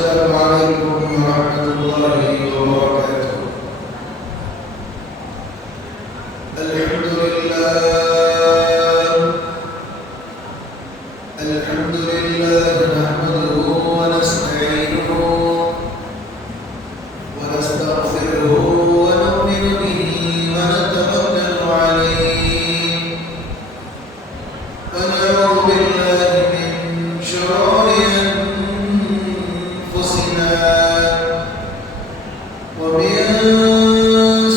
السلام عليكم ورحمة الله وبركاته. الحمد لله نحمده ونستعينه ونستغفره ونؤمن به ونتوكل عليه ونعوذ بالله من شرور أنفسنا ومن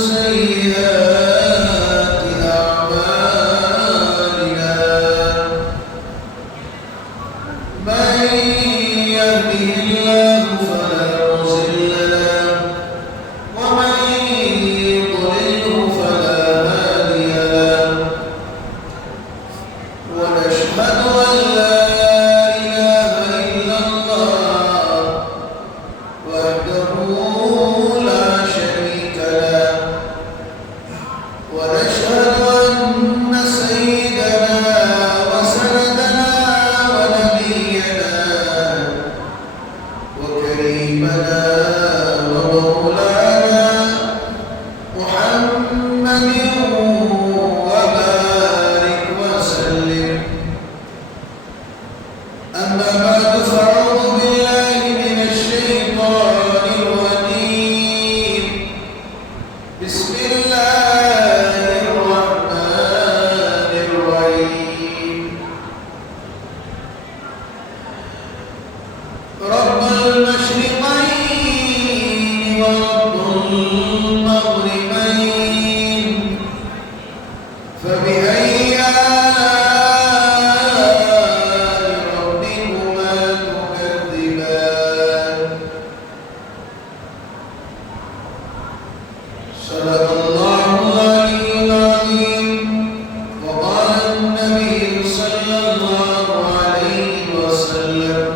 سيئات أعمالنا. من يهده الله فلا مضل له ومن يضلله فلا هادي له. ونشهد أن لا إله إلا الله وحده لا شريك له. ونشهد أن سيدنا وسندنا ونبينا وكريمنا ومولانا محمد وبارك وسلم. أما بعد فأعوذ بالله من الشيطان الرجيم. بسم الله الرحمن الرحيم. رب المشرقين ورب المغربين فبأي آلاء ربكما تكذبان. صدق الله العلي العظيم. وقال النبي صلى الله عليه وسلم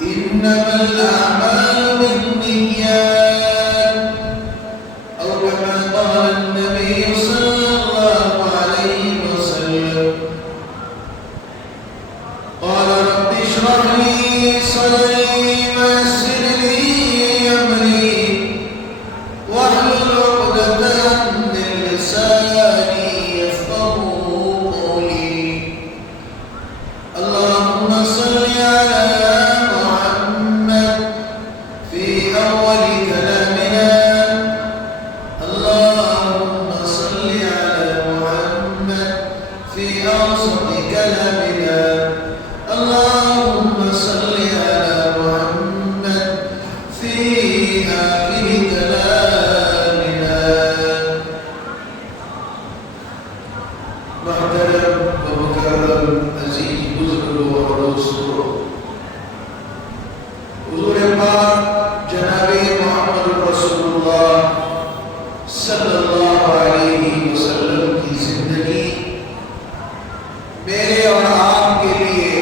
إنما الأعمال بالنيات أو كما قال النبي صلى الله عليه وسلم. قال رب اشرح لي صدري ويسر لي أمري واحلل عقدة من لساني يفقهوا قولي. اللهم صل على محمد في أول كلامنا. اللهم صل على محمد في أوسط كلامنا. اللهم صل على محمد في آخر كلامنا. محترم ومكرم عزیز بزرگوں اور دوستوں، حضور پاک جناب محمد رسول اللہ صلی اللہ علیہ وسلم کی زندگی میرے اور آپ کے لیے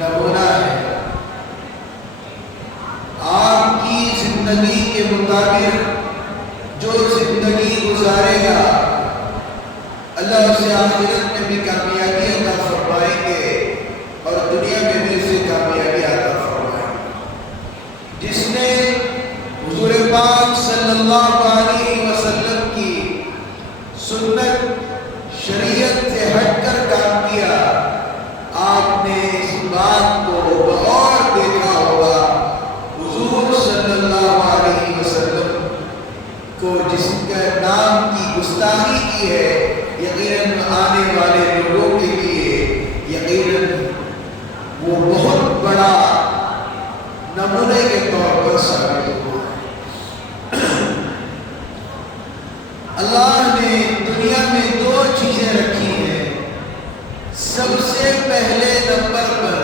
نمونہ ہے. آپ کی زندگی کے مطابق جو زندگی گزارے گا اللہ اسے آخرت میں بھی کامیابی عطا فرمائیں گے اور دنیا میں بھی اسے کامیابی عطا فرمائیں گے. جس نے حضور پاک صلی اللہ علیہ وسلم کی سنت شریعت سے ہٹ کر کام کیا، آپ نے اس بات کو بغور دیکھا ہوگا. حضور صلی اللہ علیہ وسلم کو جس کا نام کی گستاخی کی ہے، یقیناً آنے والے لوگوں کے لیے یقیناً وہ بہت بڑا نمونے کے طور پر ثابت ہوا. اللہ نے دنیا میں دو چیزیں رکھی ہیں. سب سے پہلے نمبر پر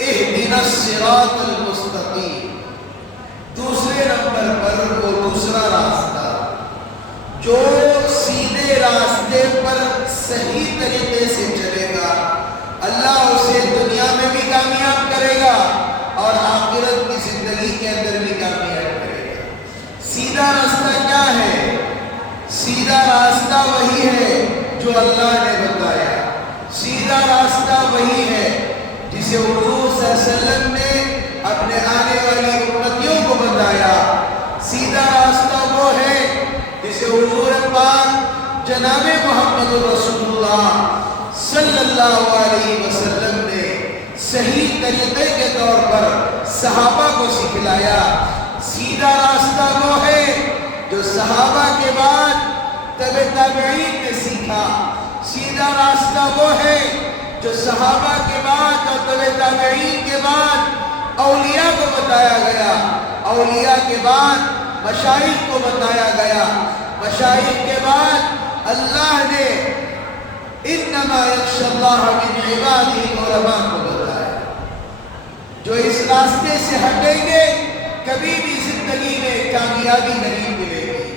اہدنا الصراط المستقیم، دوسرے نمبر پر وہ دوسرا راستہ جو سیدھے راستے پر صحیح طریقے سے چلے گا اللہ اسے دنیا میں بھی کامیاب کرے گا اور آخرت کی زندگی کے اندر بھی کامیاب کرے گا. سیدھا راستہ کیا ہے؟ سیدھا راستہ وہی ہے جو اللہ نے بتایا. سیدھا راستہ وہی ہے جسے حضور صلی اللہ علیہ وسلم نے اپنے آنے والی امتیوں کو بتایا۔ سیدھا راستہ وہ ہے جسے حضور پاک جناب محمد رسول اللہ صلی اللہ علیہ وسلم نے صحیح طریقے کے طور پر صحابہ کو سکھلایا۔ سیدھا راستہ وہ ہے جو صحابہ کے بعد تبع تابعین نے سیکھا۔ سیدھا راستہ وہ ہے جو صحابہ کے بعد اور تبع تابعین کے بعد اولیاء کو بتایا گیا، اولیاء کے بعد مشائخ کو بتایا گیا، مشائخ کے بعد اللہ نے انما یخشی اللہ من عبادہ العلماء کو بتایا۔ جو اس راستے سے ہٹیں گے کبھی بھی زندگی میں کامیابی نہیں ملے گی۔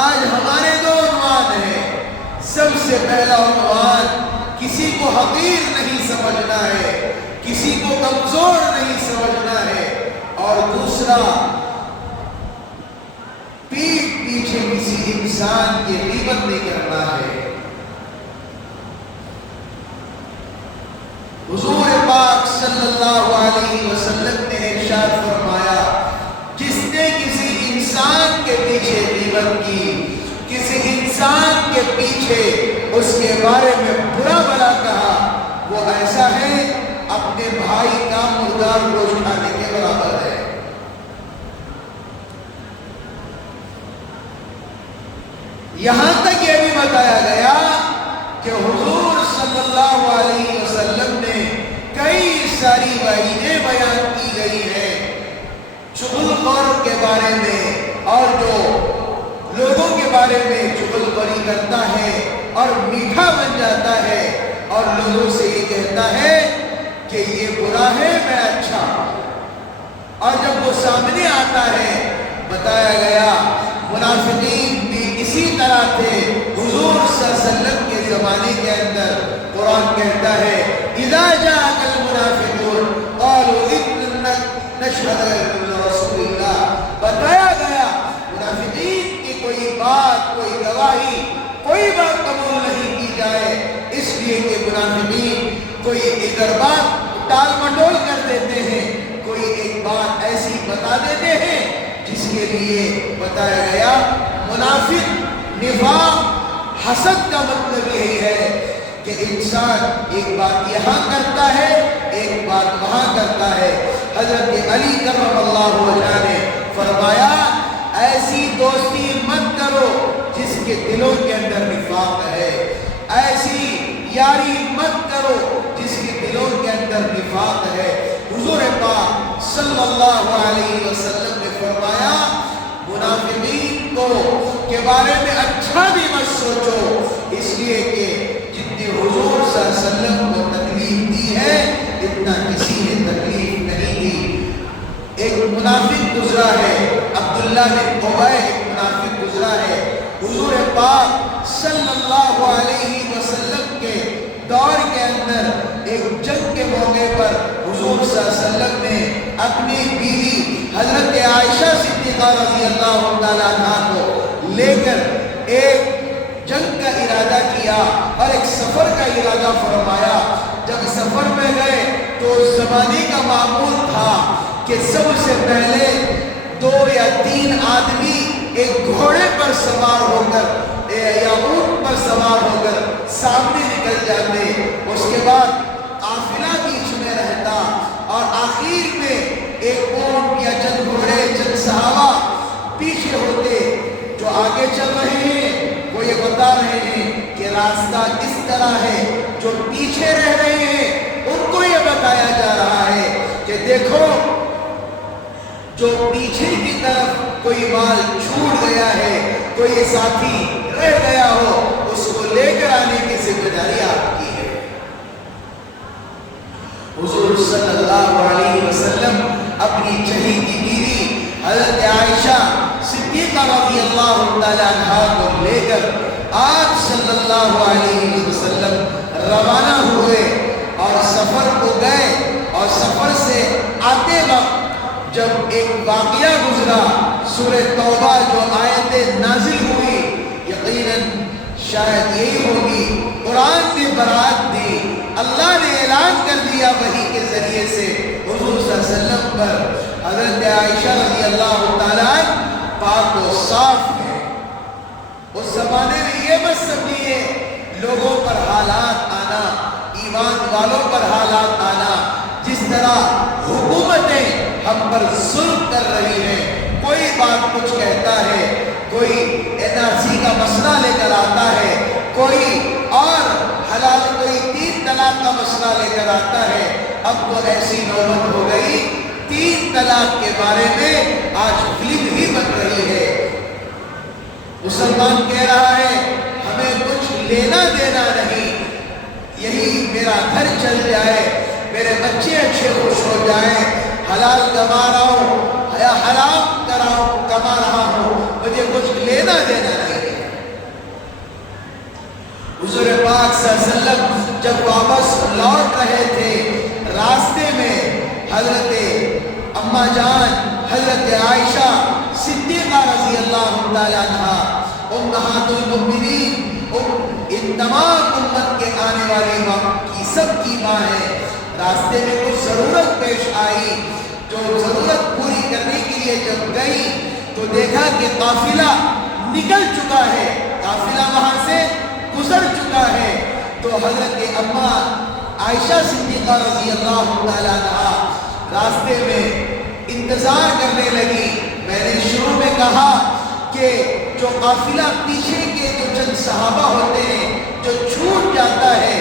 آج ہمارے دو عنوان ہیں۔ سب سے پہلا عنوان، کسی کو حقیر نہیں سمجھنا ہے، کسی کو کمزور نہیں سمجھنا ہے، اور دوسرا پیٹھ پیچھے کسی انسان کی غیبت نہیں کرنا ہے۔ حضور پاک صلی اللہ علیہ وسلم نے ارشاد فرمایا، جس نے کسی انسان کے پیچھے غیبت کی، کسی انسان کے پیچھے اس کے بارے میں برا بھلا کہا، وہ ایسا ہے اپنے بھائی کا مردار گوشت کھانے کے برابر ہے۔ یہاں تک یہ بھی بتایا گیا کہ حضور صلی اللہ علیہ وسلم نے کئی ساری وعیدیں بیان کی گئی ہیں چغل خور کے بارے میں، اور جو لوگوں کے بارے میں چغل خوری کرتا ہے اور میٹھا بن جاتا ہے اور لوگوں سے یہ کہتا ہے کہ یہ برا ہے میں اچھا، اور جب وہ سامنے آتا ہے بتایا گیا منافقین بھی اسی طرح تھے۔ حضور صلی اللہ علیہ وسلم کے زمانے کے اندر قرآن کہتا ہے اذا جاءك المنافقون قالوا اننا نشهد انك رسول اللہ۔ بتایا گیا منافقین کی کوئی بات، کوئی گواہی، کوئی بات قبول نہیں کی جائے، اس لیے کہ منافقین کوئی ادھر بات ٹال مٹول کر دیتے ہیں، کوئی ایک بات ایسی بتا دیتے ہیں جس کے لیے بتایا گیا منافق نفاق حسد کا مطلب یہی ہے کہ انسان ایک بات یہاں کرتا ہے ایک بات وہاں کرتا ہے۔ حضرت علی کرم اللہ وجہہ نے فرمایا ایسی دوستی مت کرو جس کے دلوں کے اندر نفاق ہے، ایسی یاری مت کرو جس کے دلوں کے اندر نفاق ہے۔ حضور پاک صلی اللہ علیہ وسلم نے فرمایا منافقین کو کے بارے میں اچھا بھی مت سوچو، اس لیے کہ جتنی حضور صلی اللہ علیہ وسلم کو تکلیف دی ہے اتنا کسی نے تکلیف نہیں دی۔ ایک منافق گزرا ہے، عبداللہ بن ابی ایک منافق گزرا ہے۔ حضور پاک صلی اللہ علیہ وسلم کے دور کے اندر ایک جنگ کے موقع پر حضور صلی اللہ علیہ وسلم نے اپنی بیوی حضرت عائشہ صدیقہ رضی اللہ تعالیٰ عنہ کو لے کر ایک جنگ کا ارادہ کیا اور ایک سفر کا ارادہ فرمایا۔ جب سفر میں گئے تو اس زمانے کا معمول تھا کہ سب سے پہلے 2 یا 3 آدمی ایک گھوڑے پر سوار ہو کر یا اونٹ پر سوار ہو کر سامنے نکل جاتے، اس کے بعد قافلہ بیچ میں رہتا اور آخر میں ایک اونٹ یا چند گھوڑے چند صحابہ پیچھے ہوتے، جو آگے چل رہے ہیں وہ یہ بتا رہے ہیں کہ راستہ اس طرح ہے، جو پیچھے رہ رہے ہیں ان کو یہ بتایا جا رہا ہے کہ دیکھو جو پیچھے کی طرف کوئی مال چھوٹ گیا ہے، کوئی ساتھی رہ گیا ہو، اس کو لے کر آنے کی ذمہ داری آپ کی ہے۔ حضور صلی اللہ علیہ وسلم اپنی چہیتی بیوی حضرت عائشہ صدیقہ رضی اللہ تعالیٰ عنہا کو لے کر آپ صلی اللہ علیہ وسلم روانہ ہوئے اور سفر کو گئے، اور سفر سے آتے وقت جب ایک واقعہ گزرا، سورہ توبہ جو آیت نازل ہوئی، یقیناً شاید یہی ہوگی، قرآن نے برات دی، اللہ نے اعلان کر دیا وحی کے ذریعے سے حضور صلی اللہ علیہ وسلم پر. حضرت عائشہ رضی اللہ تعالیٰ پاک و صاف ہے. اس زمانے میں یہ مت سمجھیے لوگوں پر حالات آنا، ایمان والوں پر حالات آنا، جس طرح حکومتیں ہم پر ظلم کر رہی ہیں، کوئی بات کچھ کہتا ہے، کوئی NRC کا مسئلہ لے کر آتا ہے، کوئی اور حلال کوئی 3 طلاق کا مسئلہ لے کر آتا ہے. اب تو ایسی نوبت ہو گئی 3 طلاق کے بارے میں آج فلم ہی بن رہی ہے. مسلمان کہہ رہا ہے ہمیں کچھ لینا دینا نہیں، یہی میرا گھر چل جائے، میرے بچے اچھے خوش ہو جائیں، حلال کما رہا ہوں یا حرام کما رہا ہوں، مجھے کچھ لینا دینا نہیں. حضور پاک صلی اللہ علیہ وسلم جب واپس لوٹ رہے تھے، راستے میں حضرت اما جان حضرت عائشہ صدیقہ رضی اللہ تعالیٰ عنہا امہات المؤمنین، ان تمام امت کے آنے والی وقت کی سب کی ماں ہے. راستے میں کچھ ضرورت پیش آئی، جو ضرورت پوری کرنے کے لیے جب گئی تو دیکھا کہ قافلہ نکل چکا ہے، قافلہ وہاں سے گزر چکا ہے. تو حضرت اما عائشہ صدیقہ رضی اللہ تعالیٰ عنہا راستے میں انتظار کرنے لگی. میں نے شروع میں کہا کہ جو قافلہ پیچھے کے جو چند صحابہ ہوتے ہیں جو چھوٹ جاتا ہے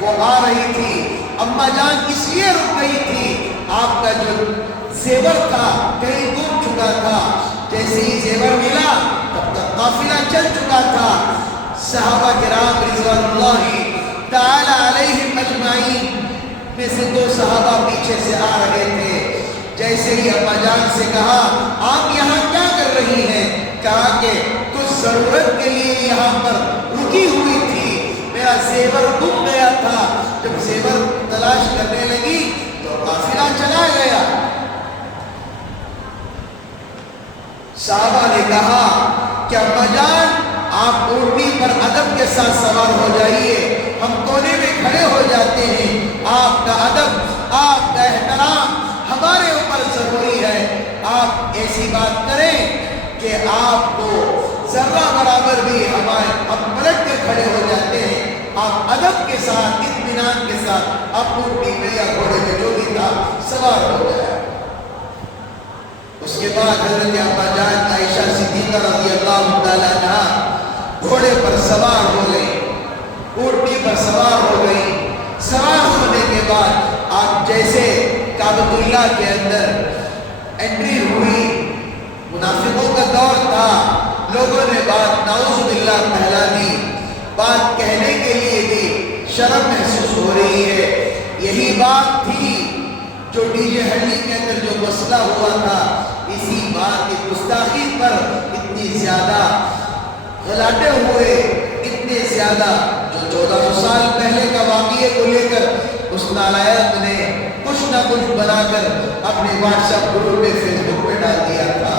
وہ آ رہی تھی. اما جان اس لیے رک گئی تھی، آپ کا جو زیور تھا کہیں گم چکا تھا، جیسے ہی زیور ملا تب تک قافلہ چل چکا تھا. صحابہ کرام رضوان اللہ تعالی علیہم اجمعین میں سے 2 صحابہ پیچھے سے آ رہے تھے. جیسے ہی اما جان سے کہا آپ یہاں کیا کر رہی ہیں، کہا کہ کچھ ضرورت کے لیے یہاں پر رکی ہوئی تھی، میرا زیور گم گیا تھا. جب زیور تلاش کرنے لگی تو قافلہ چلا گیا. صحابہ نے کہا کہ اما جان آپ اونٹنی پر ادب کے ساتھ سوار ہو جائیے، ہم کونے میں کھڑے ہو جاتے ہیں. آپ کا ادب، آپ کا احترام ہمارے اوپر ضروری ہے. آپ ایسی بات کریں کہ آپ کو ذرہ برابر بھی ہم پلٹ کے کھڑے ہو جاتے ہیں. آپ ادب کے ساتھ، اطمینان کے ساتھ اپنی پہ یا گھوڑے میں جو بھی تھا سوار ہو گیا. اس کے بعد حضرت اما جان عائشہ صدیقہ رضی اللہ تعالیٰ عنہا گھوڑے پر سوار ہو گئی، اونٹنی پر سوار ہو گئی. سوار ہونے کے بعد آپ جیسے کعبۃ اللہ کے اندر انٹری ہوئی، منافقوں کا دور تھا، لوگوں نے بات نعوذ باللہ پھیلا دی، بات کہنے کے لیے بھی شرم محسوس ہو رہی ہے. یہی بات تھی جو ڈی جے ہڈی کے اندر جو مسئلہ ہوا تھا، اسی بات کی گستاخی پر اتنی زیادہ غلاٹے ہوئے، اتنے زیادہ جو 1400 سال پہلے کا واقعے کو لے کر اس نالائق نے کچھ نہ کچھ بنا کر اپنے واٹس ایپ گروپ میں، فیس بک پہ ڈال دیا تھا.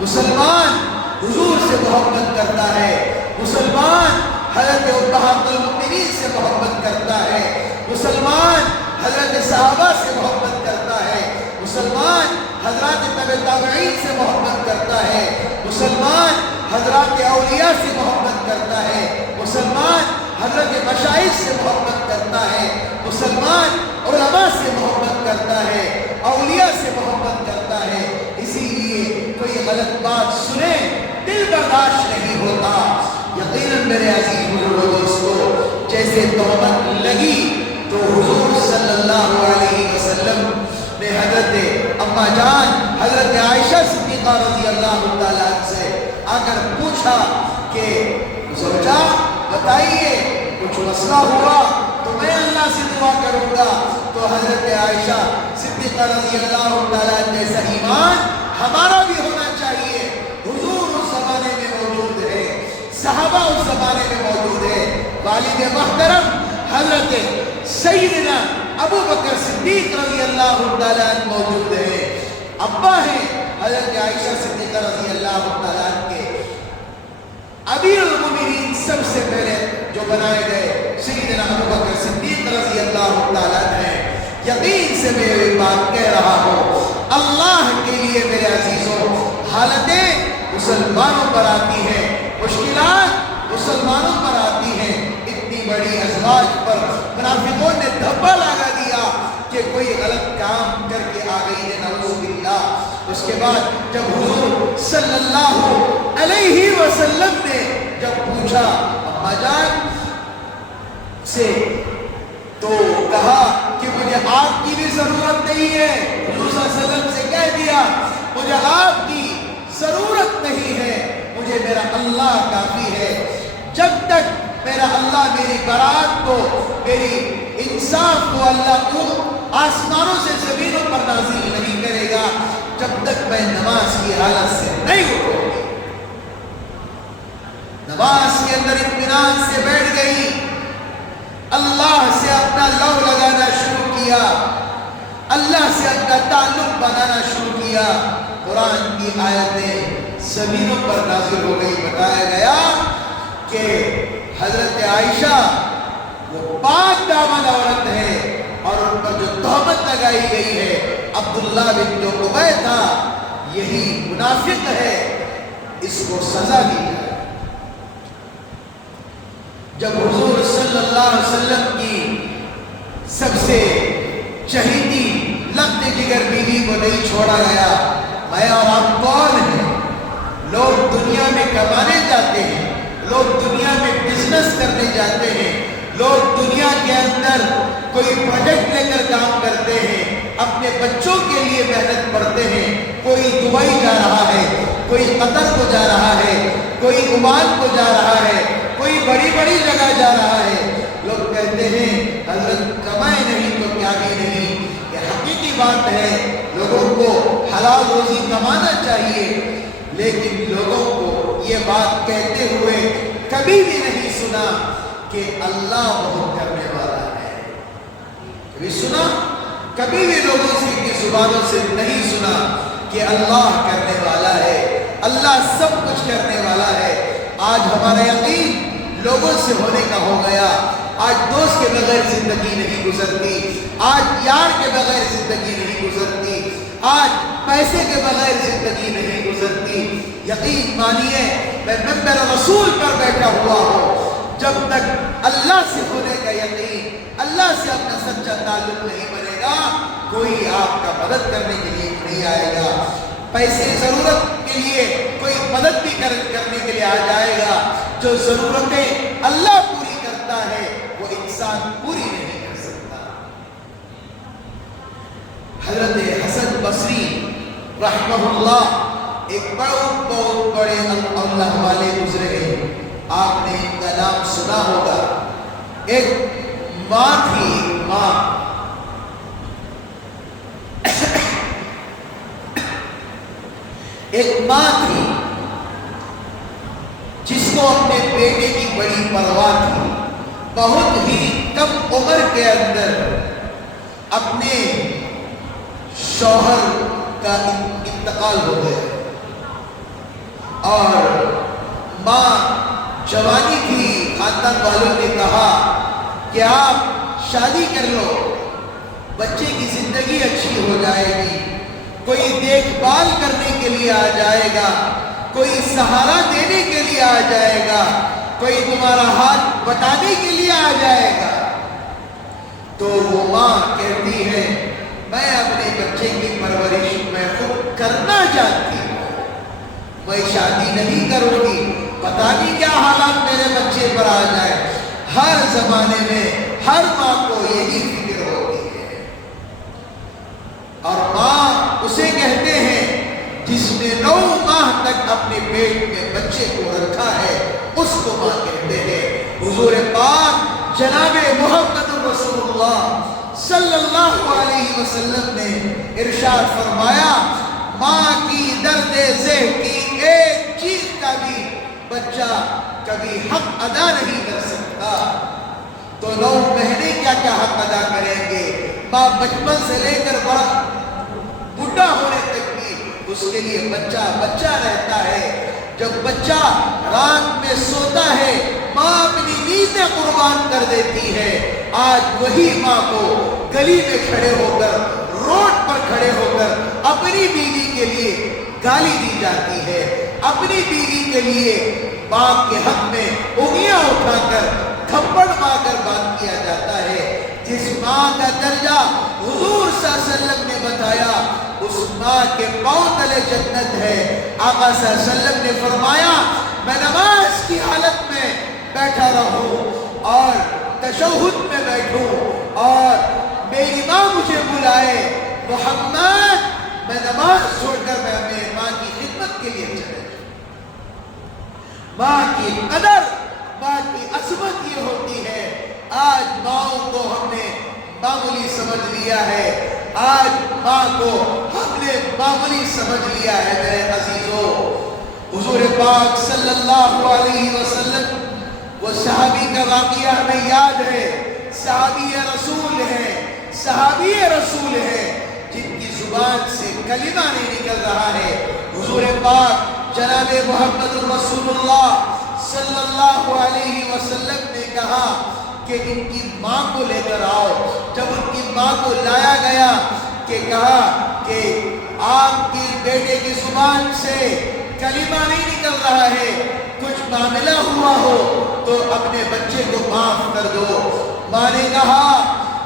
مسلمان حضور سے محبت کرتا ہے، مسلمان حضرت امہات المؤمنین سے محبت کرتا ہے، مسلمان حضرت صحابہ سے محبت کرتا ہے، مسلمان حضرات تبع تابعین سے محبت کرتا ہے، مسلمان حضرات اولیاء سے محبت کرتا ہے، مسلمان حضرت مشائخ سے محبت کرتا ہے، مسلمان علماء سے محبت کرتا ہے، اولیاء سے محبت کرتا ہے. اسی لیے کوئی غلط بات سنے دل برداشت نہیں ہوتا. یقیناً میرے عزیز بزرگوں دوستو، جیسے تہمت لگی تو حضور صلی اللہ علیہ وسلم نے حضرت اما جان حضرت عائشہ صدیقہ رضی اللہ تعالیٰ سے آ کر پوچھا کہ زوجہ بتائیے کچھ مسئلہ ہوا تو میں اللہ سے دعا کروں گا. تو حضرت عائشہ صدیقہ رضی اللہ تعالیٰ جیسا ایمان ہمارا بھی ہونا چاہیے. حضور اس زمانے میں موجود ہے، صحابہ اس زمانے میں موجود ہے، والد محترم حضرت سیدنا ابو بکر صدیق رضی اللہ تعالیٰ موجود ہے، ابا ہیں حضرت عائشہ صدیقہ رضی اللہ تعالیٰ کے. امیر المومنین سب سے پہلے جو بنائے گئے سیدنا ابو بکر صدیق رضی اللہ تعالیٰ عنہ ہیں، یقین سے میں یہ بات کہہ رہا ہوں، اللہ کے لیے میرے عزیزوں، حالتیں مسلمانوں پر آتی ہیں، مشکلات مسلمانوں پر آتی ہیں، اتنی بڑی ازواج پر منافقوں نے دھبا لگا دیا کہ کوئی غلط کام کر کے آ گئی ہے، نعوذ باللہ۔ اس کے بعد جب حضور صلی اللہ علیہ وسلم نے جب پوچھا اما جان سے، تو کہا کہ مجھے آپ کی بھی ضرورت نہیں ہے، حضور صلی اللہ علیہ وسلم سے کہہ دیا مجھے آپ کی ضرورت نہیں ہے، مجھے میرا اللہ کافی ہے۔ جب تک میرا اللہ میری برات کو، میری انصاف کو اللہ کو آسمانوں سے زمینوں پر نازل نہیں کرے گا، جب تک میں نماز کی حالت سے نہیں اٹھوں گی۔ نماز کے اندر اطمینان سے بیٹھ گئی، اللہ سے اپنا لو لگانا شروع کیا، اللہ سے اپنا تعلق بنانا شروع کیا، قرآن کی آیتیں زمینوں پر نازل ہو گئی۔ بتایا گیا کہ حضرت عائشہ وہ پاک دامن عورت ہے، اور ان پر جو تہمت لگائی گئی ہے عبداللہ بن جو ابی تھا، یہی منافق ہے، اس کو سزا دی جائے۔ جب حضور صلی اللہ علیہ وسلم کی سب سے چہیتی لخت جگر بیوی کو نہیں چھوڑا گیا، میں اور آپ کون ہیں؟ لوگ دنیا میں کمانے جاتے ہیں، لوگ دنیا میں بزنس کرنے جاتے ہیں، لوگ دنیا کے اندر کوئی پروجیکٹ لے کر کام کرتے ہیں، اپنے بچوں کے لیے محنت کرتے ہیں، کوئی دبئی جا رہا ہے، کوئی قطر کو جا رہا ہے، کوئی عمان کو جا رہا ہے، کوئی بڑی بڑی جگہ جا رہا ہے۔ لوگ کہتے ہیں حضرت کمائے نہیں تو کیا بھی نہیں، یہ حقیقی بات ہے، لوگوں کو حلال روزی کمانا چاہیے، لیکن لوگوں کو یہ بات کہتے ہوئے کبھی بھی نہیں سنا کہ اللہ بہت کرنے والا ہے۔ کبھی سنا؟ کبھی بھی لوگوں سے کی زبانوں سے نہیں سنا کہ اللہ کرنے والا ہے، اللہ سب کچھ کرنے والا ہے۔ آج ہمارا یقین لوگوں سے ہونے کا ہو گیا، آج دوست کے بغیر زندگی نہیں گزرتی، آج یار کے بغیر زندگی نہیں گزرتی، آج پیسے کے بغیر زندگی نہیں گزرتی۔ یقین مانیے میں منبر رسول پر بیٹھا ہوا ہوں، جب تک اللہ سے ہونے کا یقین، اللہ سے اپنا سچا تعلق نہیں بنے گا، کوئی آپ کا مدد کرنے کے لیے نہیں آئے گا۔ پیسے ضرورت کے لیے کوئی مدد بھی کرنے کے لیے آ جائے گا، جو ضرورتیں اللہ پوری کرتا ہے وہ انسان پوری نہیں کر سکتا۔ حضرت حسن بصری رحمہ اللہ ایک بہت بڑے اللہ والے گزرے ہیں، آپ نے ان کا نام سنا ہوگا۔ ایک ماں تھی، ایک ماں تھی جس کو اپنے بیٹے کی بڑی پرواہ تھی، بہت ہی کم عمر کے اندر اپنے شوہر کا انتقال ہو گیا، اور ماں جوانی تھی، خاندان والوں نے کہا کہ آپ شادی کر لو، بچے کی زندگی اچھی ہو جائے گی، کوئی دیکھ بھال کرنے کے لیے آ جائے گا، کوئی سہارا دینے کے لیے آ جائے گا، کوئی تمہارا ہاتھ بٹانے کے لیے آ جائے گا۔ تو وہ ماں کہتی ہے میں اپنے بچے کی پرورش میں خود کرنا چاہتی ہوں، میں شادی نہیں کروں گی، پتہ نہیں کیا حالات میرے بچے پر آ جائے۔ ہر زمانے میں ہر ماں کو یہی فکر ہوتی ہے، اور ماں اسے کہتے ہیں جس نے 9 ماہ تک اپنے پیٹ میں بچے کو رکھا ہے، اس کو ماں کہتے ہیں۔ حضور پاک جناب محمد رسول اللہ صلی اللہ علیہ وسلم نے ارشاد فرمایا ماں کی درد ذہ کی ایک چیز کا بھی بچہ کبھی حق ادا نہیں کر سکتا، تو 9 مہینے کیا کیا حق ادا کریں گے؟ ماں بچپن سے لے کر بڑا بوڑھا ہونے تک بھی اس کے لیے بچہ بچہ رہتا ہے۔ جب بچہ رات میں سوتا ہے ماں اپنی نیندیں قربان کر دیتی ہے، آج وہی ماں کو گلی میں کھڑے ہو کر، روڈ پر کھڑے ہو کر اپنی بیوی کے لیے گالی دی جاتی ہے، اپنی بیوی کے لیے باپ کے حق میں انگلیاں اٹھا کر تھپڑ مار کر بات کیا جاتا ہے۔ جس ماں کا درجہ حضور صلی اللہ علیہ وسلم نے بتایا، اس ماں کے پاؤں تلے جنت ہے۔ آقا صلی اللہ علیہ وسلم نے فرمایا، میں نماز کی حالت میں بیٹھا رہوں اور تشہد میں بیٹھوں اور میری ماں مجھے بلائے، محمد، میں نماز چھوڑ کر میں اپنے ماں کی خدمت کے لیے چلے جاؤں۔ ماں کی قدر، ماں کی عظمت یہ ہوتی ہے۔ آج ماں کو ہم نے معمولی سمجھ لیا ہے، آج ماں کو ہم نے معمولی سمجھ لیا ہے۔ میرے عزیزو، حضور پاک صلی اللہ علیہ وسلم، وہ صحابی کا واقعہ ہمیں یاد ہے، صحابی رسول ہے، صحابی رسول ہے جن کی زبان سے کلمہ نہیں نکل رہا ہے۔ حضور پاک جناب محمد رسول اللہ صلی اللہ علیہ وسلم نے کہا کہ ان کی ماں کو لے کر آؤ۔ جب ان کی ماں کو لایا گیا کہ کہا کہ آپ کی بیٹے کی زبان سے کلمہ نہیں نکل رہا ہے، کچھ معاملہ ہوا ہو تو اپنے بچے کو معاف کر دو۔ ماں نے کہا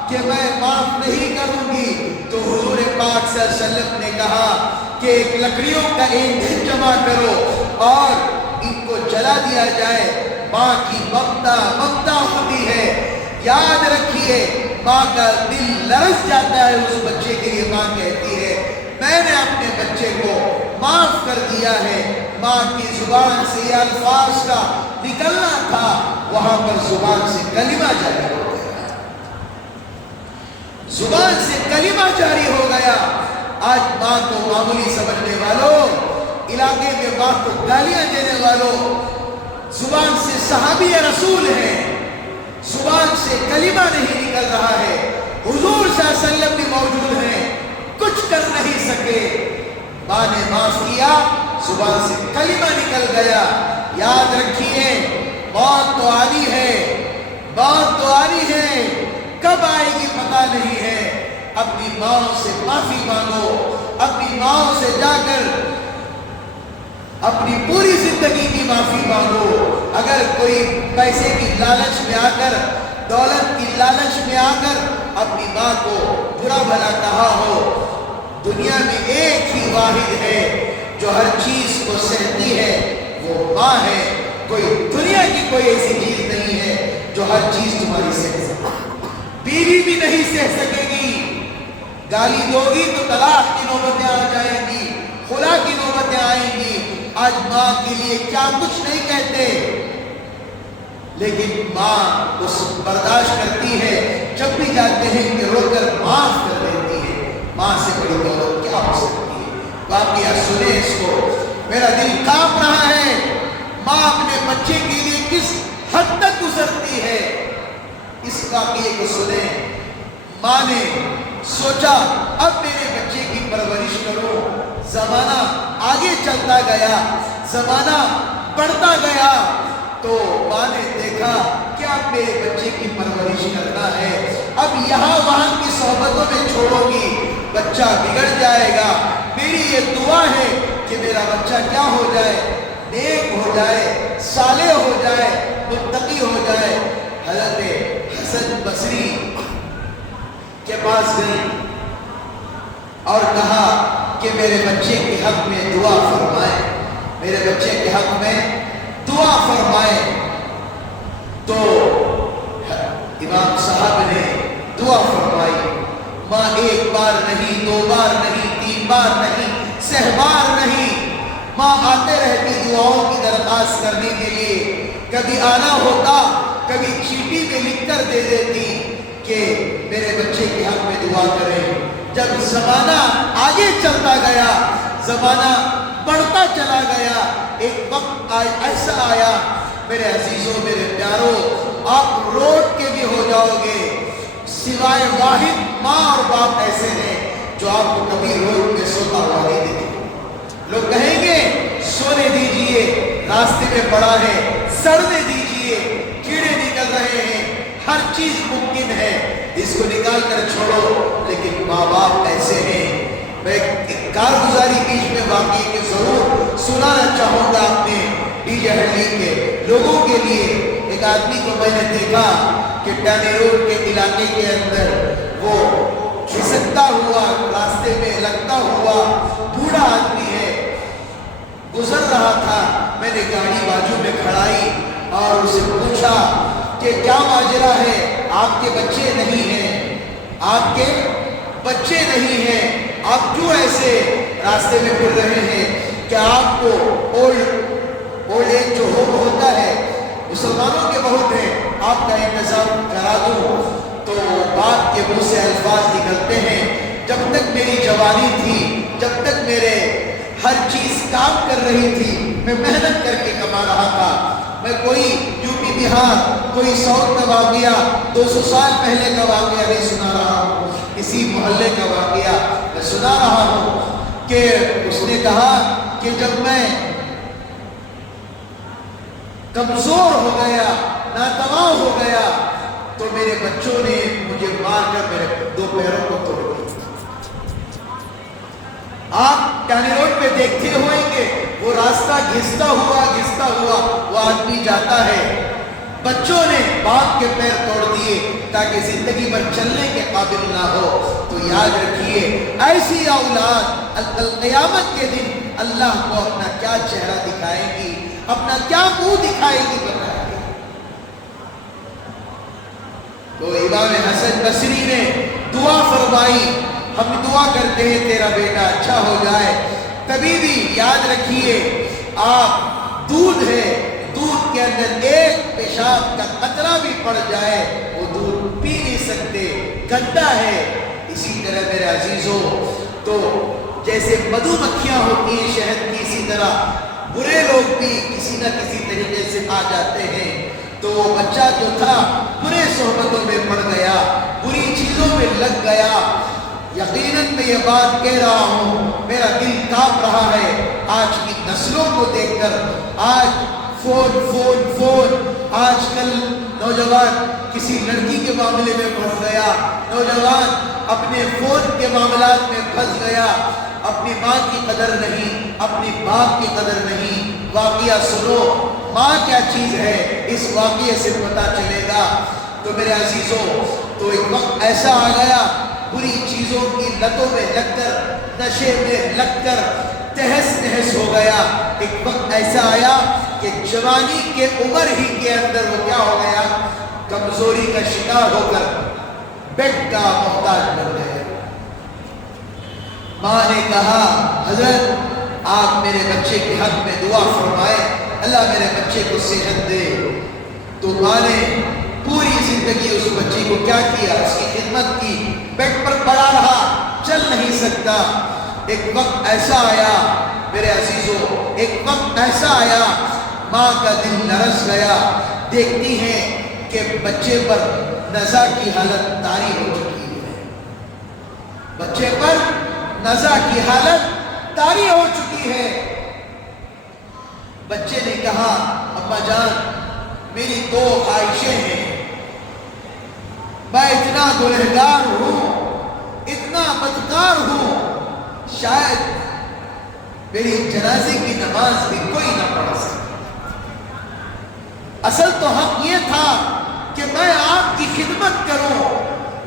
کہ میں معاف نہیں کروں گی، تو حضور پاک صلی اللہ علیہ وسلم نے کہا کہ ایک لکڑیوں کا ایندھن جمع کرو اور ان کو جلا دیا جائے۔ ماں کی ممتا ہوتی ہے، یاد رکھیے، ماں کا دل لرز جاتا ہے اس بچے کے لیے۔ ماں کہتی ہے میں نے اپنے بچے کو معاف کر دیا ہے۔ ماں کی زبان سے یہ الفاظ کا نکلنا تھا، وہاں پر زبان سے کلمہ جاری ہو گیا، زبان سے کلمہ جاری ہو گیا۔ آج ماں کو معمولی سمجھنے والوں، علاقے میں ماں کو گالیاں دینے والوں، زبان سے صحابی رسول ہے، زبان سے کلمہ نہیں نکل رہا ہے۔ حضور صلی اللہ علیہ وسلم بھی موجود ہیں، کچھ کر نہیں سکے، ماں نے معاف کیا، زبان سے کلمہ نکل گیا۔ یاد رکھیے، موت تو آنی ہے، موت تو آنی ہے، کب آئے گی پتہ نہیں ہے۔ اپنی ماں سے معافی مانگو، اپنی ماں سے جا کر اپنی پوری زندگی کی معافی مانگو۔ اگر کوئی پیسے کی لالچ میں آ کر، دولت کی لالچ میں آ کر اپنی ماں کو برا بھلا کہا ہو، دنیا میں ایک ہی واحد ہے جو ہر چیز کو سہتی ہے، وہ ماں ہے۔ کوئی دنیا کی کوئی ایسی چیز نہیں ہے جو ہر چیز تمہاری سہ سکے۔ بیوی بھی نہیں سہ سکے گی، گالی دو گی تو طلاق کی نوبتیں آ جائیں گی، خلا کی نوبتیں آئیں گی۔ آج ماں کے لیے کیا کچھ نہیں کہتے، لیکن ماں اس برداشت کرتی ہے، جب بھی جاتے ہیں کہ رو کر معاف کر دیتی ہے۔ ماں سے بڑی دولت کیا ہو سکتی ہے؟ واقعہ سنیں اس کو، میرا دل کانپ رہا ہے۔ ماں اپنے بچے کے لیے کس حد تک گزرتی ہے، اس واقعے کو سنیں۔ ماں نے سوچا اب میرے بچے کی پرورش کروں۔ زمانہ آگے چلتا گیا، زمانہ بڑھتا گیا، تو ماں نے دیکھا کہ اب میرے بچے کی پرورش کرنا ہے، اب یہاں وہاں کی صحبتوں میں چھوڑو گی بچہ بگڑ جائے گا۔ میری یہ دعا ہے کہ میرا بچہ کیا ہو جائے، نیک ہو جائے، صالح ہو جائے، متقی ہو جائے۔ حضرت حسن بصری کے پاس گئی اور کہا کہ میرے بچے کے حق میں دعا فرمائے، میرے بچے کے حق میں دعا فرمائے۔ تو امام صاحب نے دعا فرمائی۔ ماں ایک بار نہیں، دو بار نہیں، تین بار نہیں، 6 بار نہیں، ماں آتے رہتی دعاؤں کی درخواست کرنے کے لیے۔ کبھی آنا ہوتا، کبھی چیٹی میں لکھ کر دے دیتی کہ میرے بچے کے حق میں دعا کریں۔ جب زمانہ آگے چلتا گیا، زمانہ بڑھتا چلا گیا، ایک وقت ایسا آیا، میرے عزیزوں، میرے پیاروں، آپ روٹ کے بھی ہو جاؤ گے، سوائے واحد ماں اور باپ ایسے ہیں جو آپ کو کبھی روڈ میں سوتا ہوا نہیں دیکھیں۔ لوگ کہیں گے سونے دیجئے، راستے میں پڑا ہے، سڑنے دیجئے، ہر چیز ممکن ہے، اس کو نکال کر چھوڑو، لیکن ماں باپ ایسے ہیں۔ میں ایک کارگزاری بیچ میں واقعی کے ضرور سنانا چاہوں گا اپنے ڈیجہلی کے لوگوں کے لیے۔ ایک آدمی کو میں نے دیکھا کہ ٹانی روڈ کے علاقے کے اندر وہ کھسکتا ہوا راستے میں لگتا ہوا بوڑھا آدمی ہے، گزر رہا تھا۔ میں نے گاڑی بازو میں کھڑائی اور اسے پوچھا کہ کیا ماجرا ہے، آپ کے بچے نہیں ہیں، آپ کے بچے نہیں ہیں، آپ کیوں ایسے راستے میں پھر رہے ہیں؟ کیا آپ کو اولڈ ایج جو ہوتا ہے مسلمانوں کے بہت ہیں، آپ کا انتظام کرا دوں؟ تو باپ کے منہ سے الفاظ نکلتے ہیں، جب تک میری جوانی تھی، جب تک میرے ہر چیز کام کر رہی تھی، میں محنت کر کے کما رہا تھا، میں کوئی یو پی بہار کوئی ساؤتھ کا واقعہ 200 سال پہلے کا واقعہ نہیں سنا رہا ہوں، کسی محلے کا واقعہ میں سنا رہا ہوں کہ اس نے کہا کہ جب میں کمزور ہو گیا، ناتواں ہو گیا، تو میرے بچوں نے مجھے مار کر میرے 2 پیروں کو توڑ دیا۔ آپ ٹانی روڈ پہ دیکھتے ہوئے کہ وہ راستہ گھستا ہوا وہ آدمی جاتا ہے، بچوں نے باپ کے پیر توڑ دیے تاکہ زندگی بھر چلنے کے قابل نہ ہو۔ تو یاد رکھیے، ایسی اولاد قیامت کے دن اللہ کو اپنا کیا چہرہ دکھائے گی، اپنا کیا منہ دکھائے گی بتائیے۔ تو امام حسن بصری نے دعا فرمائی، ہم دعا کرتے ہیں تیرا بیٹا اچھا ہو جائے۔ کبھی بھی یاد رکھیے، آپ دودھ ہے، دودھ کے اندر ایک پیشاب کا قطرہ بھی پڑ جائے وہ دودھ پی نہیں سکتے، گندا ہے۔ اسی طرح میرے عزیزوں، تو جیسے مدھو مکھیاں ہوتی ہیں شہد کی، اسی طرح برے لوگ بھی کسی نہ کسی طریقے سے آ جاتے ہیں۔ تو وہ بچہ جو تھا برے صحبتوں میں پڑ گیا، بری چیزوں میں لگ گیا۔ یقیناً میں یہ بات کہہ رہا ہوں، میرا دل کانپ رہا ہے آج کی نسلوں کو دیکھ کر۔ آج فون، آج کل نوجوان کسی لڑکی کے معاملے میں پھنس گیا، نوجوان اپنے فون کے معاملات میں پھنس گیا، اپنی ماں کی قدر نہیں، اپنی باپ کی قدر نہیں۔ واقعہ سنو، ماں کیا چیز ہے اس واقعے سے پتہ چلے گا۔ تو میرے عزیزوں، تو ایک وقت ایسا آ گیا، بری چیزوں کی لتوں میں لگ کر، نشے میں لگ کر تہس نہس ہو گیا۔ ایک وقت ایسا آیا کہ جوانی کے عمر ہی کے اندر وہ کیا ہو گیا، کمزوری کا شکار ہو کر بیڈ کا محتاج بن گیا۔ ماں نے کہا، حضرت آپ میرے بچے کے حق میں دعا فرمائے، اللہ میرے بچے کو صحت دے۔ تو ماں نے پوری زندگی اس بچے کو کیا کیا، اس کی خدمت کی، بیڈ پر پڑا رہا، چل نہیں سکتا۔ ایک وقت ایسا آیا میرے عزیزوں، ایک وقت ایسا آیا، ماں کا دل لرز گیا، دیکھتی ہیں کہ بچے پر نزع کی حالت طاری ہو چکی ہے، بچے پر نزع کی حالت طاری ہو چکی ہے۔ بچے نے کہا، ابا جان میری 2 خواہشیں ہیں، میں اتنا گنہگار ہوں، اتنا بدکار ہوں، شاید میری جنازے کی نماز بھی کوئی نہ پڑھ سکے۔ اصل تو حق یہ تھا کہ میں آپ کی خدمت کروں،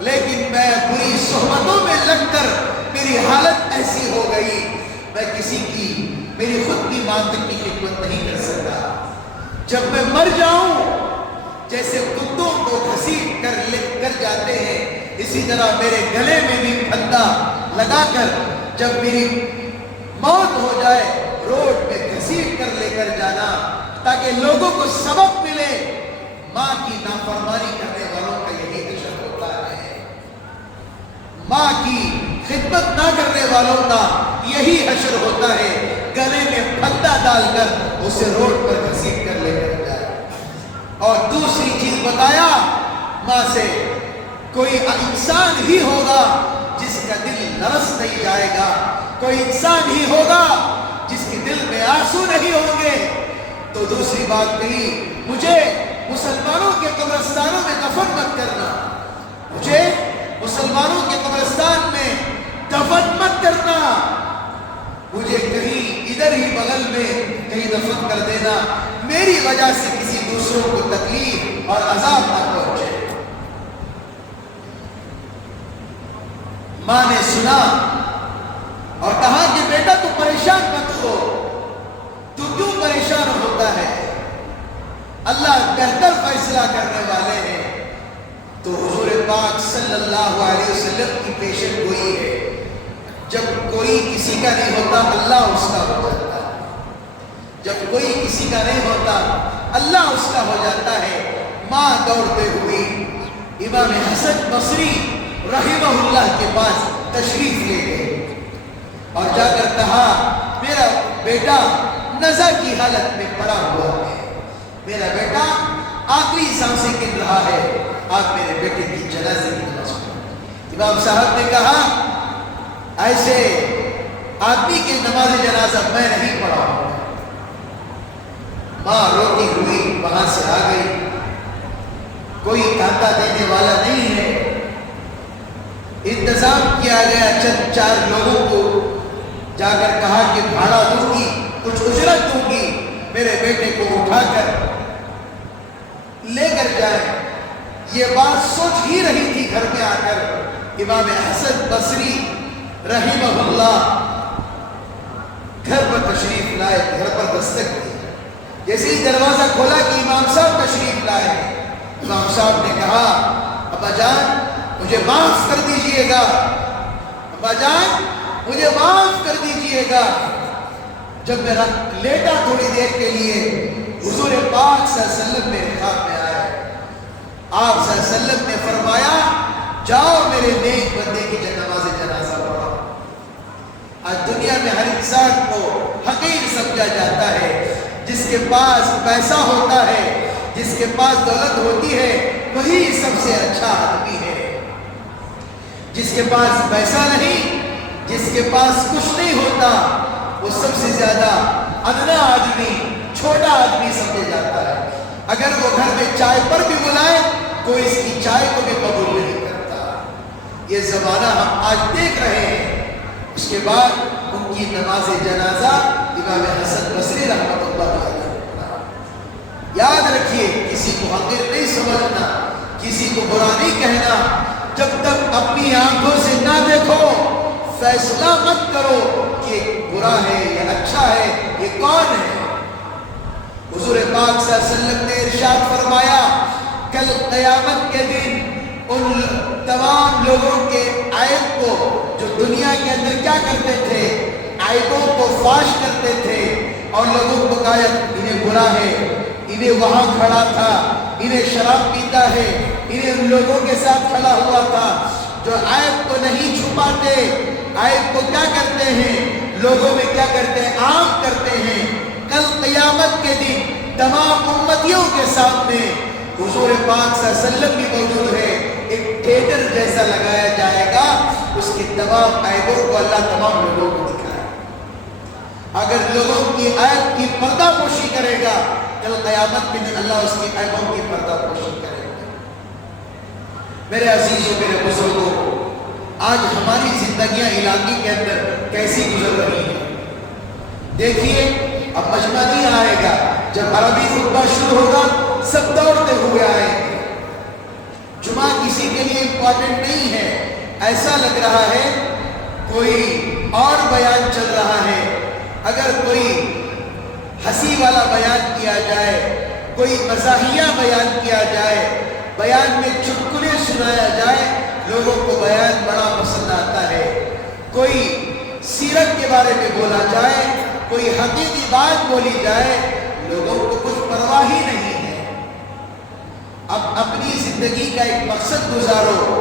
لیکن میں بری صحبتوں میں لگ کر میری حالت ایسی ہو گئی، میں کسی کی، میری خود کی ماں تک کی خدمت نہیں کر سکتا۔ جب میں مر جاؤں، جیسے کتوں کو گھسیٹ کر جاتے ہیں، اسی طرح میرے گلے میں بھی پھندا لگا کر جب میری موت ہو جائے، روڈ پہ گھسیٹ کر لے کر جانا، تاکہ لوگوں کو سبق ملے۔ ماں کی نافرمانی کرنے والوں کا یہی حشر ہوتا ہے، ماں کی خدمت نہ کرنے والوں کا یہی حشر ہوتا ہے، گلے میں پھندا ڈال کر اسے روڈ پر گھسیٹ کر لے کر جائے۔ اور دوسری چیز بتایا ماں سے، کوئی انسان ہی ہوگا جس کا دل لرز نہیں جائے گا، کوئی انسان ہی ہوگا جس کے دل میں آنسو نہیں ہوں گے۔ تو دوسری بات کہی، مجھے مسلمانوں کے قبرستانوں میں دفن مت کرنا، مجھے مسلمانوں کے قبرستان میں دفن مت کرنا، مجھے کہیں ادھر ہی بغل میں کہیں دفن کر دینا، میری وجہ سے کسی دوسروں کو تکلیف اور عذاب نہ پہنچے۔ ماں نے سنا اور کہا کہ بیٹا تو پریشان مت ہو، تو کیوں پریشان ہوتا ہے؟ اللہ بہتر فیصلہ کرنے والے ہیں۔ تو حضور پاک صلی اللہ علیہ وسلم کی پیشن گوئی ہے، جب کوئی کسی کا نہیں ہوتا اللہ اس کا ہو جاتا ہے، جب کوئی کسی کا نہیں ہوتا اللہ اس کا ہو جاتا ہے۔ ماں دوڑتے ہوئی امام حسن بصری رحمہ اللہ کے پاس تشریف لے گئے اور جا کر کہا میرا بیٹا نزع کی حالت میں پڑا ہوا ہے، میرا بیٹا آخری سانسیں گن رہا ہے، آپ میرے بیٹے کی جنازے کی نماز پڑھیں۔ امام صاحب نے کہا ایسے آدمی کی نماز جنازہ میں نہیں پڑھا ہوں۔ ماں روتی ہوئی وہاں سے آ گئی، کوئی کھاتا دینے والا نہیں ہے، انتظام کیا گیا چند چار لوگوں کو، جا کر کہا کہ بھاڑا دوں گی، کچھ اجرت دوں گی، میرے بیٹے کو اٹھا کر لے کر جائیں۔ یہ بات سوچ ہی رہی تھی، گھر میں آ کر امام حسن بصری رحمہ اللہ گھر پر تشریف لائے، گھر پر دستک دی۔ جیسے ہی دروازہ کھولا کہ امام صاحب تشریف لائے، امام صاحب نے کہا ابا جان مجھے معاف کر دیجئے گا، ابا جان مجھے معاف کر دیجئے گا۔ جب میرا لیٹا تھوڑی دیر کے لیے حضور پاک صلی اللہ علیہ وسلم میرے خواب میں آیا، آپ صلی اللہ علیہ وسلم نے فرمایا جاؤ میرے نیک بندے کی نماز جنازہ پڑھو۔ آج دنیا میں ہر انسان کو حقیر سمجھا جاتا ہے، جس کے پاس پیسہ ہوتا ہے، جس کے پاس دولت ہوتی ہے وہی سب سے اچھا آدمی ہے، جس کے پاس پیسہ نہیں، جس کے پاس کچھ نہیں ہوتا وہ سب سے زیادہ ادنا آدمی، چھوٹا آدمی سمجھا جاتا ہے۔ اگر وہ گھر میں چائے پر بھی بلائے کوئی اس کی چائے کو بھی قبول نہیں کرتا۔ یہ زمانہ ہم آج دیکھ رہے ہیں۔ اس کے بعد ان کی نماز جنازہ امام حسن بصری رحمۃ اللہ علیہ وسلم۔ یاد رکھیے کسی کو حقیر نہیں سمجھنا، کسی کو برا نہیں کہنا، جب تک اپنی آنکھوں سے نہ دیکھو فیصلہ مت کرو کہ برا ہے یا اچھا ہے، یہ کون ہے۔ حضور پاک صلی اللہ علیہ وسلم نے ارشاد فرمایا کل قیامت کے دن ان تمام لوگوں کے عیب کو جو دنیا کے اندر کیا کرتے تھے، عیبوں کو فاش کرتے تھے اور لوگوں کو کہا انہیں برا ہے، انہیں وہاں کھڑا تھا، انہیں شراب پیتا ہے، انہیں ان لوگوں کے ساتھ کھڑا ہوا تھا جو عیب کو نہیں چھپاتے، عیب کو کیا کرتے ہیں، لوگوں میں کیا کرتے ہیں، عام کرتے ہیں۔ کل قیامت کے دن تمام امتیوں کے سامنے حضور پاک صلی اللہ علیہ وسلم بھی موجود ہے، ایک تھیٹر جیسا لگایا جائے گا، اس کی تمام عیبوں کو اللہ تمام لوگوں کو دکھائے۔ اگر لوگوں کی عیب کی پردہ پوشی کرے گا، کل قیامت کے دن اللہ اس کی عیبوں کی پردہ پوشی کرے گا۔ میرے عزیزوں، میرے بزرگوں، آج ہماری زندگیاں علاقے کے اندر کیسی گزر رہی ہیں۔ دیکھیے اب مجمع نہیں آئے گا، جب عربی خطبہ شروع ہوگا سب دوڑتے ہوئے آئیں گے۔ جمعہ کسی کے لیے امپورٹنٹ نہیں ہے، ایسا لگ رہا ہے کوئی اور بیان چل رہا ہے۔ اگر کوئی ہنسی والا بیان کیا جائے، کوئی مزاحیہ بیان کیا جائے، بیان میں چٹکلے سنایا جائے، لوگوں کو بیان بڑا پسند آتا ہے۔ کوئی سیرت کے بارے میں بولا جائے، کوئی حقیقی بات بولی جائے، لوگوں کو کچھ پرواہ ہی نہیں ہے۔ اب اپنی زندگی کا ایک مقصد گزارو۔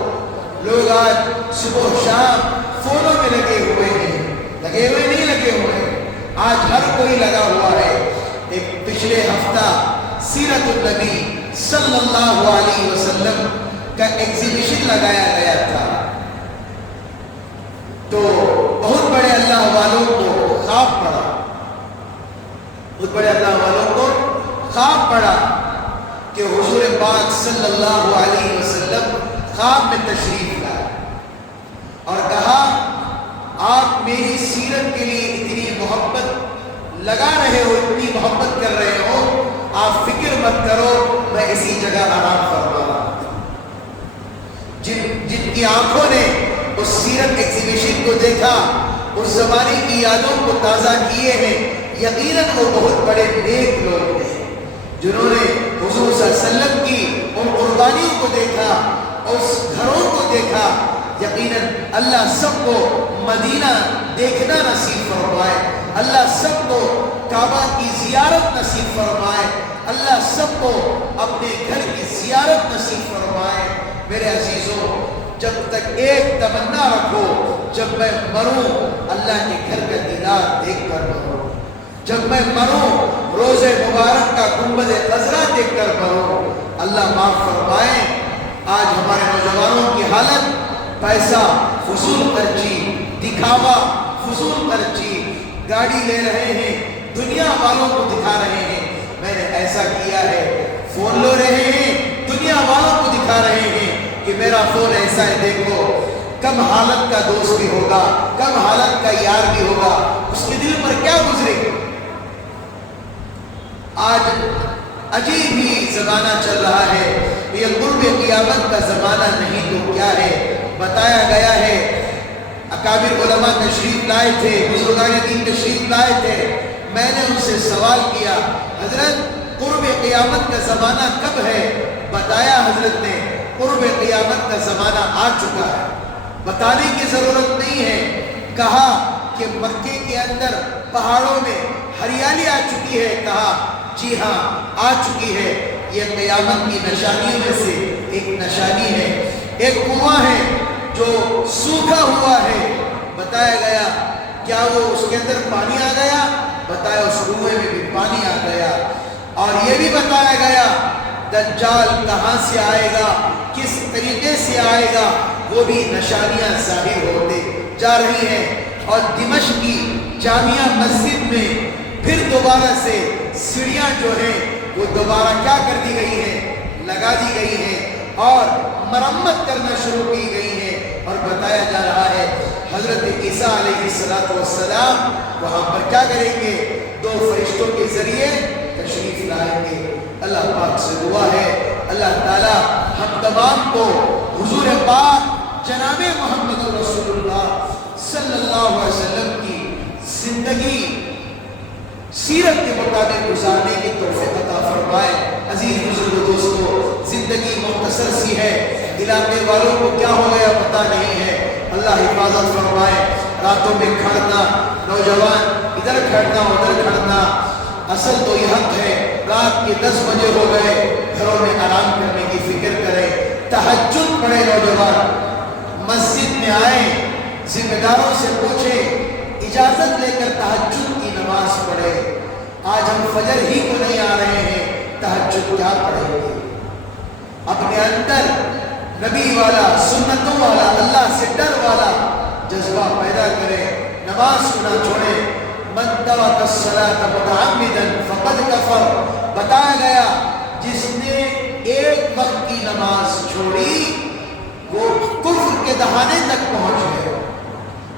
لوگ آج صبح و شام فونوں میں لگے ہوئے ہیں، لگے ہوئے نہیں لگے ہوئے، آج ہر کوئی لگا ہوا ہے۔ ایک پچھلے ہفتہ سیرت النبی صلی اللہ علیہ وسلم کا ایگزیبیشن لگایا گیا تھا، تو بہت بڑے اللہ والوں کو خواب پڑا، بہت بڑے اللہ والوں کو خواب پڑا کہ حضور پاک صلی اللہ علیہ وسلم خواب میں تشریف لائے اور کہا آپ میری سیرت کے لیے اتنی محبت لگا رہے ہو، اتنی محبت کر رہے ہو، آپ فکر مت کرو، میں اسی جگہ آرام فرما رہا ہوں۔ جن کی آنکھوں نے اس سیرت ایگزیبیشن کو دیکھا، اس زمانے کی یادوں کو تازہ کیے ہیں، یقیناً وہ بہت بڑے نیک لوگ ہیں جنہوں نے حضور صلی اللہ علیہ وسلم کی ان قربانیوں کو دیکھا، اس گھروں کو دیکھا۔ یقیناً اللہ سب کو مدینہ دیکھنا نصیب فرمائے، اللہ سب کو کعبہ کی زیارت نصیب فرمائے، اللہ سب کو اپنے گھر کی زیارت نصیب فرمائے۔ میرے عزیزوں، جب تک ایک تمنا رکھو، جب میں مروں اللہ کے گھر کا دیدار دیکھ کر مروں، جب میں مروں روز مبارک کا گنبد خضرا دیکھ کر مروں۔ اللہ معاف فرمائے، آج ہمارے نوجوانوں کی حالت پیسہ فضول خرچی، دکھاوا فضول خرچی، گاڑی لے رہے ہیں، دنیا والوں کو دکھا رہے ہیں میں نے ایسا کیا ہے، فون لے رہے ہیں، دنیا والوں کو دکھا رہے ہیں کہ میرا فون ایسا ہے، دیکھو۔ کم حالت کا دوست بھی ہوگا، کم حالت کا یار بھی ہوگا، اس کے دل پر کیا گزرے گا۔ آج عجیب ہی زمانہ چل رہا ہے، یہ قرب قیامت کا زمانہ نہیں تو کیا ہے۔ بتایا گیا ہے، اکابر علماء تشریف لائے تھے، بزرگان دین تشریف لائے تھے، میں نے ان سے سوال کیا، حضرت قرب قیامت کا زمانہ کب ہے؟ بتایا حضرت نے قرب قیامت کا زمانہ آ چکا ہے، بتانے کی ضرورت نہیں ہے۔ کہا کہ مکے کے اندر پہاڑوں میں ہریالی آ چکی ہے، کہا جی ہاں آ چکی ہے، یہ قیامت کی نشانیوں میں سے ایک نشانی ہے۔ ایک کنواں ہے جو سوکھا ہوا ہے، بتایا گیا کیا وہ اس کے اندر پانی آ گیا؟ بتایا اس کنویں میں بھی پانی آ گیا۔ اور یہ بھی بتایا گیا دجال کہاں سے آئے گا، کس طریقے سے آئے گا، وہ بھی نشانیاں ظاہر ہوتے جا رہی ہیں۔ اور دمشق کی جامعہ مسجد میں پھر دوبارہ سے سیڑھیاں جو ہیں وہ دوبارہ کیا کر دی گئی ہیں؟ لگا دی گئی ہیں اور مرمت کرنا شروع کی گئی ہے۔ اور بتایا جا رہا ہے حضرت عیسیٰ علیہ السلام وہاں پر کیا کریں گے؟ دو فرشتوں کے ذریعے تشریف لائیں گے۔ اللہ پاک سے دعا ہے اللہ تعالی ہم تمام کو حضور پاک جناب محمد رسول اللہ صلی اللہ علیہ وسلم کی زندگی سیرت کے مطابق گزارنے کی توفیق عطا فرمائے۔ عزیز بزرگ دوستو، زندگی مختصر سی ہے، علاقے والوں کو کیا ہو گیا پتہ نہیں ہے، اللہ حفاظت فرمائے۔ راتوں میں کھڑنا، نوجوان ادھر کھڑنا ادھر کھڑنا، اصل تو یہ حق ہے رات کے 10 بجے ہو گئے، گھروں میں آرام کرنے کی فکر کریں، تہجد پڑھے، نوجوان مسجد میں آئیں، ذمہ داروں سے پوچھیں، اجازت لے کر تہجد کی نماز پڑھے۔ آج ہم فجر ہی کو نہیں آ رہے ہیں، تہجد کیا پڑھیں گے؟ اپنے اندر نبی والا، سنتوں والا، اللہ سے ڈر والا جذبہ پیدا کریں، نماز کو نہ چھوڑیں۔ من ترک الصلاۃ متعمدا فقد کفر، بتایا گیا جس نے ایک وقت کی نماز چھوڑی وہ کفر کے دہانے تک پہنچ گئے۔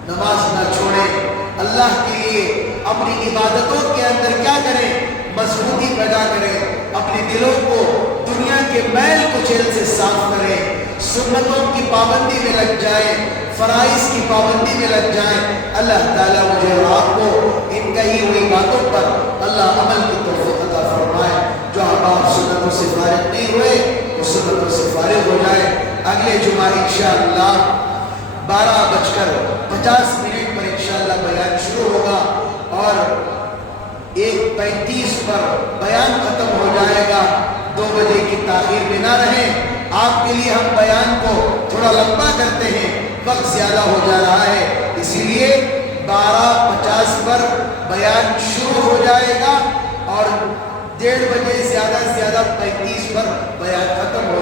نماز نہ چھوڑیں، اللہ کے لیے اپنی عبادتوں کے اندر کیا کریں؟ مضبوطی پیدا کریں، اپنے دلوں کو دنیا کے میل کچیل سے صاف کریں، سنتوں کی پابندی میں لگ جائیں، فرائض کی پابندی میں لگ جائیں۔ اللہ تعالیٰ مجھے اور آپ کو ان کہی ہوئی باتوں پر اللہ عمل کی توفیق عطا فرمائے۔ جو آپ سنتوں سے فارغ نہیں ہوئے وہ سنتوں سے فارغ ہو جائے۔ اگلے جمعہ انشاءاللہ 12:50 پر انشاءاللہ بیان شروع ہوگا اور 1:35 پر بیان ختم ہو جائے گا۔ 2 بجے کی تاخیر میں نہ رہیں۔ آپ کے لیے ہم بیان کو تھوڑا لمبا کرتے ہیں، وقت زیادہ ہو جا رہا ہے، اسی لیے 12:50 پر بیان شروع ہو جائے گا اور 1:30 بجے زیادہ سے زیادہ 35 پر بیان ختم ہو